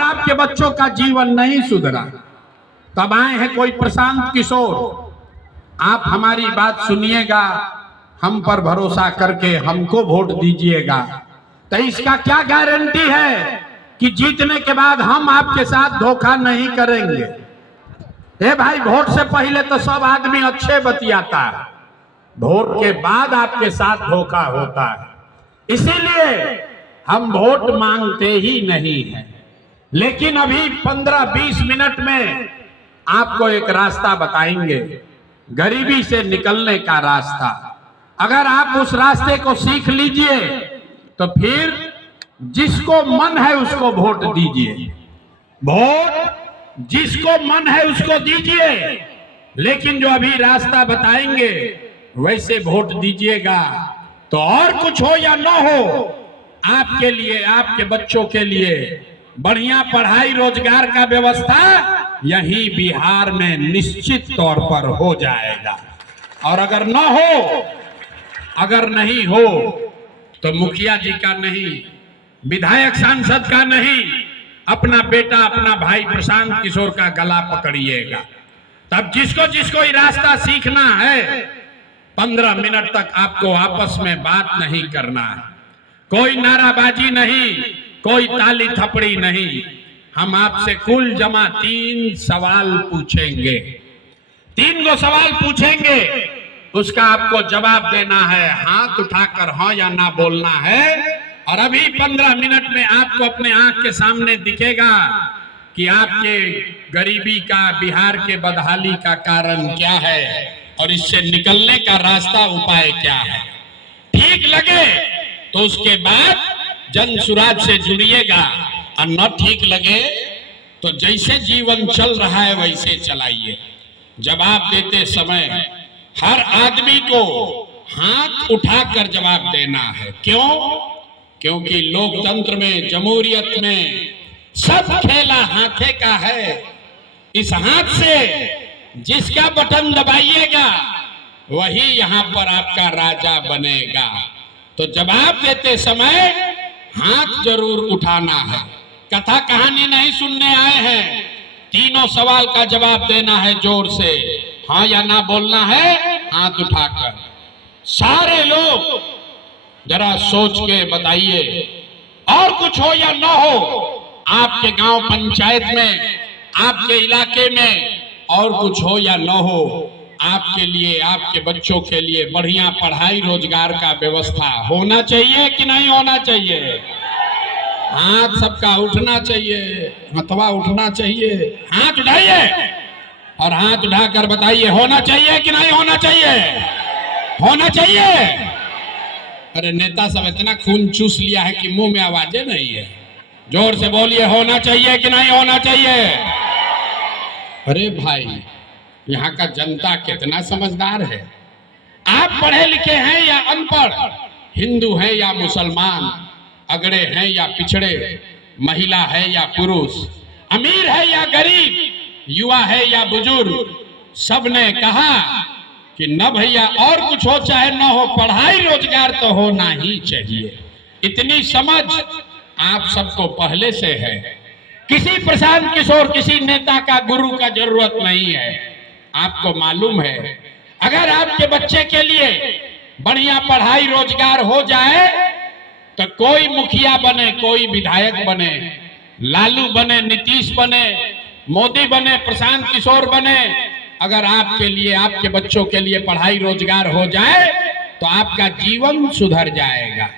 और आपके बच्चों का जीवन नहीं सुधरा, तब आए हैं कोई प्रशांत किशोर। आप हमारी बात सुनिएगा, हम पर भरोसा करके हमको वोट दीजिएगा। तो इसका क्या गारंटी है कि जीतने के बाद हम आपके साथ धोखा नहीं करेंगे? ए भाई, वोट से पहले तो सब आदमी अच्छे बतियाता है, वोट के बाद आपके साथ धोखा होता है। इसीलिए हम वोट मांगते ही नहीं हैं। लेकिन अभी 15-20 मिनट में आपको एक रास्ता बताएंगे, गरीबी से निकलने का रास्ता। अगर आप उस रास्ते को सीख लीजिए तो फिर जिसको मन है उसको वोट दीजिए, वोट जिसको मन है उसको दीजिए। लेकिन जो अभी रास्ता बताएंगे वैसे वोट दीजिएगा तो और कुछ हो या ना हो, आपके लिए, आपके बच्चों के लिए बढ़िया पढ़ाई रोजगार का व्यवस्था यही बिहार में निश्चित तौर पर हो जाएगा। और अगर ना हो, अगर नहीं हो तो मुखिया जी का नहीं, विधायक सांसद का नहीं, अपना बेटा, अपना भाई प्रशांत किशोर का गला पकड़िएगा। तब जिसको जिसको ये रास्ता सीखना है, 15 मिनट तक आपको आपस में बात नहीं करना है, कोई नाराबाजी नहीं, कोई ताली थपड़ी नहीं। हम आपसे कुल जमा 3 सवाल पूछेंगे, 3 गो सवाल पूछेंगे, उसका आपको जवाब देना है, हाथ उठाकर हाँ या ना बोलना है। और अभी 15 मिनट में आपको अपने आंख के सामने दिखेगा कि आपके गरीबी का, बिहार के बदहाली का कारण क्या है और इससे निकलने का रास्ता, उपाय क्या है। ठीक लगे तो उसके बाद जन सुराज से जुड़िएगा, और न ठीक लगे तो जैसे जीवन चल रहा है वैसे चलाइए। जवाब देते समय हर आदमी को हाथ उठाकर जवाब देना है। क्यों? क्योंकि लोकतंत्र में, जमहूरियत में सब खेला हाथे का है। इस हाथ से जिसका बटन दबाइएगा वही यहाँ पर आपका राजा बनेगा। तो जवाब देते समय हाथ जरूर उठाना है। कथा कहानी नहीं सुनने आए हैं, तीनों सवाल का जवाब देना है जोर से, हाँ या ना बोलना है हाथ उठाकर। सारे लोग जरा सोच के बताइए, और कुछ हो या ना हो, आपके गांव पंचायत में, आपके इलाके में और कुछ हो या ना हो, आपके लिए, आपके बच्चों के लिए बढ़िया पढ़ाई रोजगार का व्यवस्था होना चाहिए कि नहीं होना चाहिए? हाथ सबका उठना चाहिए, हथवा उठना चाहिए। हाथ उठाइए और हाथ उठाकर बताइए, होना चाहिए कि नहीं होना चाहिए? होना चाहिए। अरे नेता सब इतना खून चूस लिया है कि मुंह में आवाजें नहीं है। जोर से बोलिए, होना चाहिए कि नहीं होना चाहिए? अरे भाई, यहाँ का जनता कितना समझदार है। आप पढ़े लिखे हैं या अनपढ़, हिंदू हैं या मुसलमान, अगड़े हैं या पिछड़े, महिला है या पुरुष, अमीर है या गरीब, युवा है या बुजुर्ग, सबने कहा कि न भैया और कुछ हो चाहे न हो, पढ़ाई रोजगार तो होना ही चाहिए। इतनी समझ आप सबको पहले से है। किसी प्रशांत किशोर, किसी नेता का, गुरु का जरूरत नहीं है। आपको मालूम है, अगर आपके बच्चे के लिए बढ़िया पढ़ाई रोजगार हो जाए तो कोई मुखिया बने, कोई विधायक बने, लालू बने, नीतीश बने, मोदी बने, प्रशांत किशोर बने, अगर आपके लिए, आपके बच्चों के लिए पढ़ाई रोजगार हो जाए तो आपका जीवन सुधर जाएगा।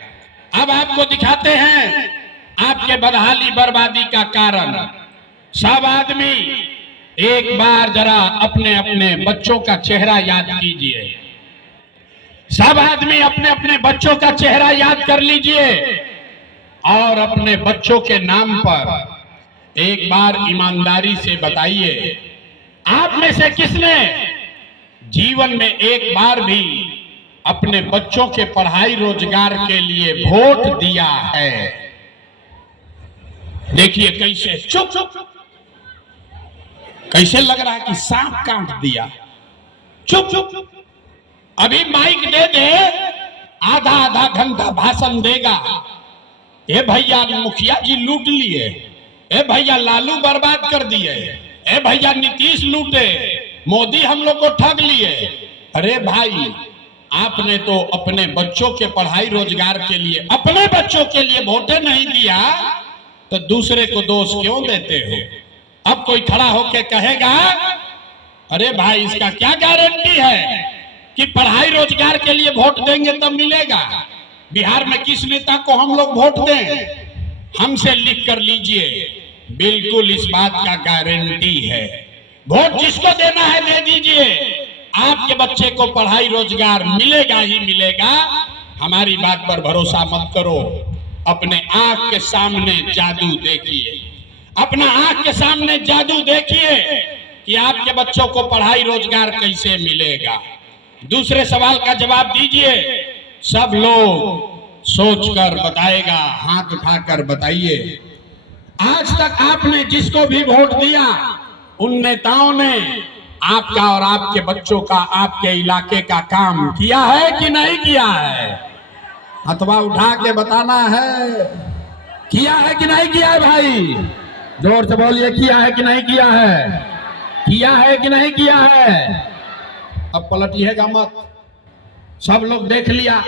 अब आपको दिखाते हैं आपके बदहाली बर्बादी का कारण। सब आदमी एक बार जरा अपने अपने बच्चों का चेहरा याद कीजिए। सब आदमी अपने अपने बच्चों का चेहरा याद कर लीजिए और अपने बच्चों के नाम पर एक बार ईमानदारी से बताइए, आप में से किसने जीवन में एक बार भी अपने बच्चों के पढ़ाई रोजगार के लिए वोट दिया है? देखिए कैसे चुप चुप, कैसे लग रहा है कि सांप काट दिया। चुप चुप, अभी माइक दे दे, आधा आधा घंटा भाषण देगा। ए भैया, मुखिया जी लूट लिए, ए भैया लालू बर्बाद कर दिए, ए भैया नीतीश लूटे, मोदी हम लोग को ठग लिए। अरे भाई, आपने तो अपने बच्चों के पढ़ाई रोजगार के लिए, अपने बच्चों के लिए वोटे नहीं दिया, तो दूसरे को दोष क्यों देते हो? अब कोई खड़ा होके कहेगा अरे भाई इसका क्या गारंटी है कि पढ़ाई रोजगार के लिए वोट देंगे तब मिलेगा? बिहार में किस नेता को हम लोग वोट दें? हमसे लिख कर लीजिए, बिल्कुल इस बात का गारंटी है। वोट जिसको देना है दे दीजिए, आपके बच्चे को पढ़ाई रोजगार मिलेगा ही मिलेगा। हमारी बात पर भरोसा मत करो, अपने आंख के सामने जादू देखिए, अपना आंख के सामने जादू देखिए कि आपके बच्चों को पढ़ाई रोजगार कैसे मिलेगा। दूसरे सवाल का जवाब दीजिए, सब लोग सोचकर बताएगा, हाथ उठाकर बताइए। आज तक आपने जिसको भी वोट दिया, उन नेताओं ने आपका और आपके बच्चों का, आपके इलाके का काम किया है कि नहीं किया है? अथवा उठा के बताना है, किया है कि नहीं किया है? भाई जोर से बोलिए, किया है कि नहीं किया है? किया है कि नहीं किया है? अब पलटिएगा मत, सब लोग देख लिया,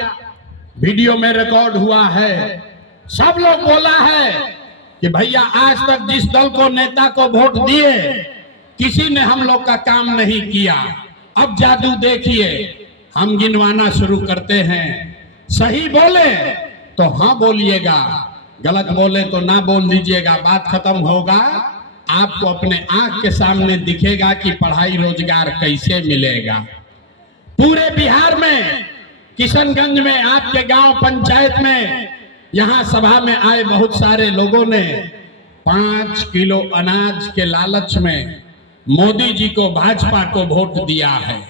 वीडियो में रिकॉर्ड हुआ है, सब लोग बोला है कि भैया आज तक जिस दल को, नेता को वोट दिए, किसी ने हम लोग का काम नहीं किया। अब जादू देखिए, हम गिनवाना शुरू करते हैं। सही बोले तो हाँ बोलिएगा, गलत बोले तो ना बोल दीजिएगा, बात खत्म होगा। आपको अपने आंख के सामने दिखेगा कि पढ़ाई रोजगार कैसे मिलेगा। पूरे बिहार में, किशनगंज में, आपके गांव पंचायत में, यहां सभा में आए बहुत सारे लोगों ने 5 किलो अनाज के लालच में मोदी जी को, भाजपा को वोट दिया है।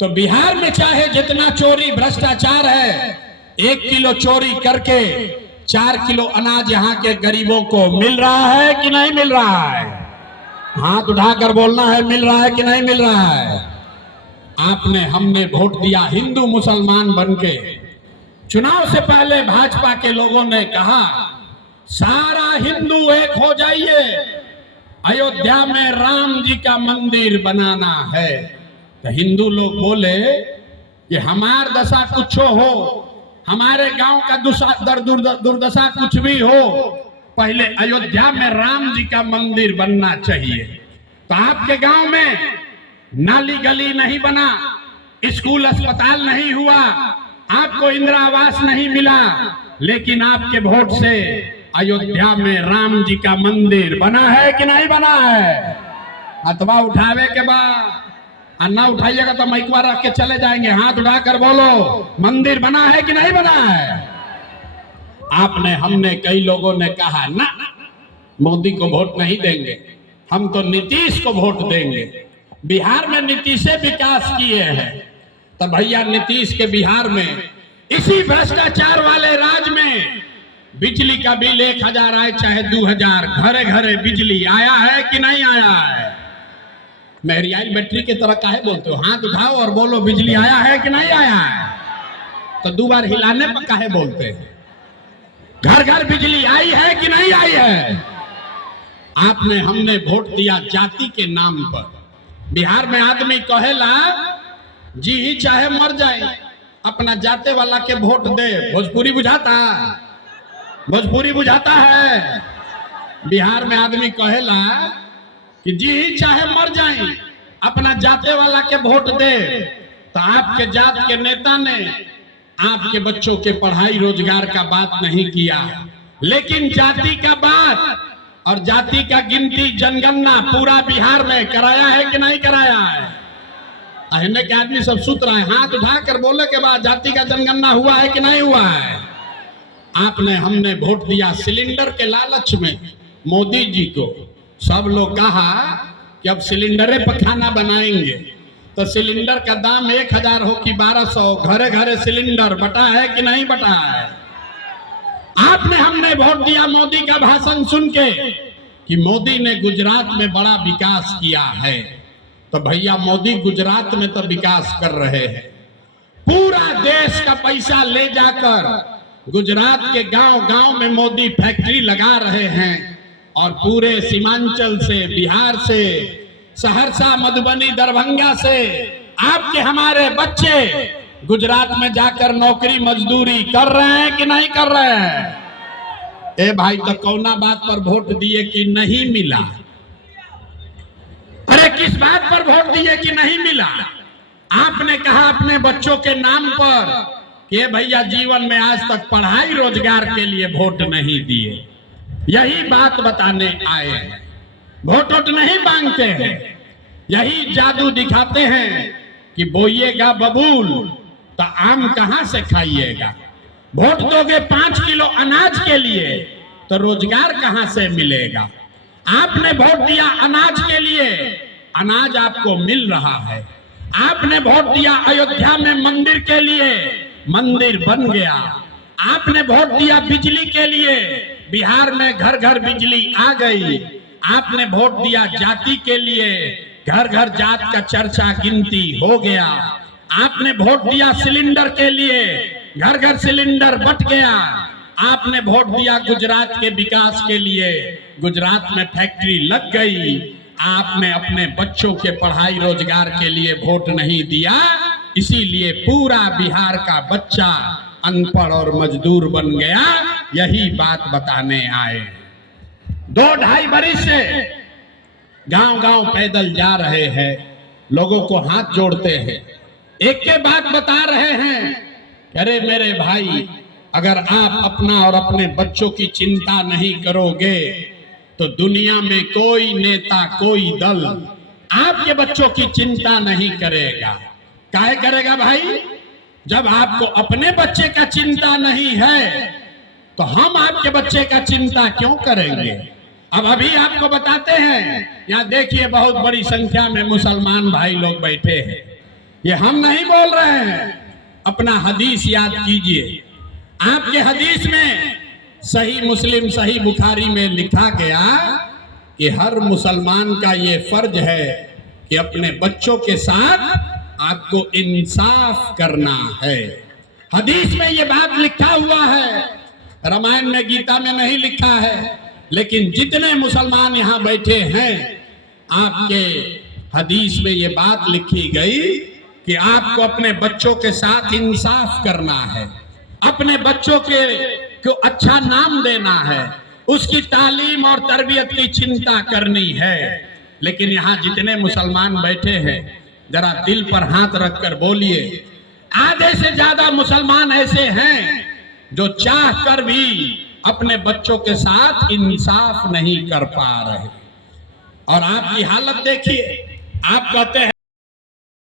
तो बिहार में चाहे जितना चोरी भ्रष्टाचार है, 1 किलो चोरी करके 4 किलो अनाज यहाँ के गरीबों को मिल रहा है कि नहीं मिल रहा है? हाथ उठाकर बोलना है, मिल रहा है कि नहीं मिल रहा है? आपने, हमने वोट दिया हिंदू मुसलमान बनके। चुनाव से पहले भाजपा के लोगों ने कहा सारा हिंदू एक हो जाइए, अयोध्या में राम जी का मंदिर बनाना है। तो हिंदू लोग बोले कि हमार दशा कुछ हो, हमारे गांव का दुर्दशा कुछ भी हो, पहले अयोध्या में राम जी का मंदिर बनना चाहिए। तो आपके गांव में नाली गली नहीं बना, स्कूल अस्पताल नहीं हुआ, आपको इंदिरा आवास नहीं मिला, लेकिन आपके वोट से अयोध्या में राम जी का मंदिर बना है कि नहीं बना है? अथवा उठावे के बाद, ना उठाइएगा तो माइकवा रख के चले जाएंगे। हाथ उठाकर बोलो, मंदिर बना है कि नहीं बना है? आपने, हमने, कई लोगों ने कहा ना, मोदी को वोट नहीं देंगे, हम तो नीतीश को वोट देंगे। बिहार में नीतीश से विकास किए हैं। तो भैया नीतीश के बिहार में, इसी भ्रष्टाचार वाले राज में बिजली का बिल 1000 आए चाहे 2000, घरे घरे बिजली आया है कि नहीं आया है? मेहरियाई बैटरी की तरह काहे बोलते हो? हाथ उठाओ और बोलो बिजली आया है कि नहीं आया है? तो 2 बार हिलाने पर काहे बोलते हैं? घर घर बिजली आई है कि नहीं आई है? आपने, हमने वोट दिया जाति के नाम पर। बिहार में आदमी कहेला जी ही चाहे मर जाए, अपना जाते वाला के वोट दे। भोजपुरी बुझाता, भोजपुरी बुझाता है। बिहार में आदमी कहेला कि जी ही चाहे मर जाए, अपना जाते वाला के वोट दे। तो आपके जात के नेता ने आपके बच्चों के पढ़ाई रोजगार का बात नहीं किया, लेकिन जाति का बात और जाति का गिनती, जनगणना पूरा बिहार में कराया है कि नहीं कराया है? अहने के आदमी सब सुत रहा है, हाथ उठाकर बोले के बाद जाति का जनगणना हुआ है कि नहीं हुआ है? आपने, हमने वोट दिया सिलेंडर के लालच में मोदी जी को। सब लोग कहा कि अब सिलेंडरे पर खाना बनाएंगे, तो सिलेंडर का दाम 1000 हो कि 1200, घरे घरे सिलेंडर बटा है कि नहीं बटा है? आपने, हमने वोट दिया मोदी का भाषण सुन के कि मोदी ने गुजरात में बड़ा विकास किया है। तो भैया मोदी गुजरात में तो विकास कर रहे हैं, पूरा देश का पैसा ले जाकर गुजरात के गांव गांव में मोदी फैक्ट्री लगा रहे हैं और पूरे सीमांचल से, बिहार से, सहरसा, मधुबनी, दरभंगा से आपके हमारे बच्चे गुजरात में जाकर नौकरी मजदूरी कर रहे हैं कि नहीं कर रहे हैं? ए भाई, तो कौना बात पर वोट दिए कि नहीं मिला? अरे किस बात पर वोट दिए कि नहीं मिला? आपने कहा अपने बच्चों के नाम पर कि भैया जीवन में आज तक पढ़ाई रोजगार के लिए वोट नहीं दिए। यही बात बताने आए हैं। वोट नहीं मांगते हैं, यही जादू दिखाते हैं कि बोइएगा बबूल तो आम कहां से खाइएगा। वोट दोगे 5 किलो अनाज के लिए तो रोजगार कहां से मिलेगा। आपने वोट दिया अनाज के लिए, अनाज आपको मिल रहा है। आपने वोट दिया अयोध्या में मंदिर के लिए, मंदिर बन गया। आपने वोट दिया बिजली के लिए, बिहार में घर घर बिजली आ गई। आपने वोट दिया जाति के लिए, घर घर जात का चर्चा गिनती हो गया। आपने वोट दिया सिलेंडर के लिए, घर घर सिलेंडर बट गया। आपने वोट दिया गुजरात के विकास के लिए, गुजरात में फैक्ट्री लग गई। आपने अपने बच्चों के पढ़ाई रोजगार के लिए वोट नहीं दिया, इसीलिए पूरा बिहार का बच्चा अनपढ़ और मजदूर बन गया। यही बात बताने आए। 2-2.5 बरस से गांव गांव पैदल जा रहे हैं, लोगों को हाथ जोड़ते हैं, एक के बात बता रहे हैं। अरे मेरे भाई, अगर आप अपना और अपने बच्चों की चिंता नहीं करोगे तो दुनिया में कोई नेता, कोई दल आपके बच्चों की चिंता नहीं करेगा। काहे करेगा भाई? जब आपको अपने बच्चे का चिंता नहीं है तो हम आपके बच्चे का चिंता क्यों करेंगे? अब अभी आपको बताते हैं, यहाँ देखिए बहुत बड़ी संख्या में मुसलमान भाई लोग बैठे हैं। ये हम नहीं बोल रहे हैं, अपना हदीस याद कीजिए। आपके हदीस में सही मुस्लिम, सही बुखारी में लिखा गया कि हर मुसलमान का ये फर्ज है कि अपने बच्चों के साथ आपको इंसाफ करना है। हदीस में ये बात लिखा हुआ है, रामायण में, गीता में नहीं लिखा है। लेकिन जितने मुसलमान यहाँ बैठे हैं, आपके हदीस में ये बात लिखी गई कि आपको अपने बच्चों के साथ इंसाफ करना है, अपने बच्चों को अच्छा नाम देना है, उसकी तालीम और तरबियत की चिंता करनी है। लेकिन यहाँ जितने मुसलमान बैठे हैं, जरा दिल पर हाथ रखकर बोलिए, आधे से ज्यादा मुसलमान ऐसे हैं जो चाह कर भी अपने बच्चों के साथ इंसाफ नहीं कर पा रहे। और आपकी हालत देखिए, आप कहते हैं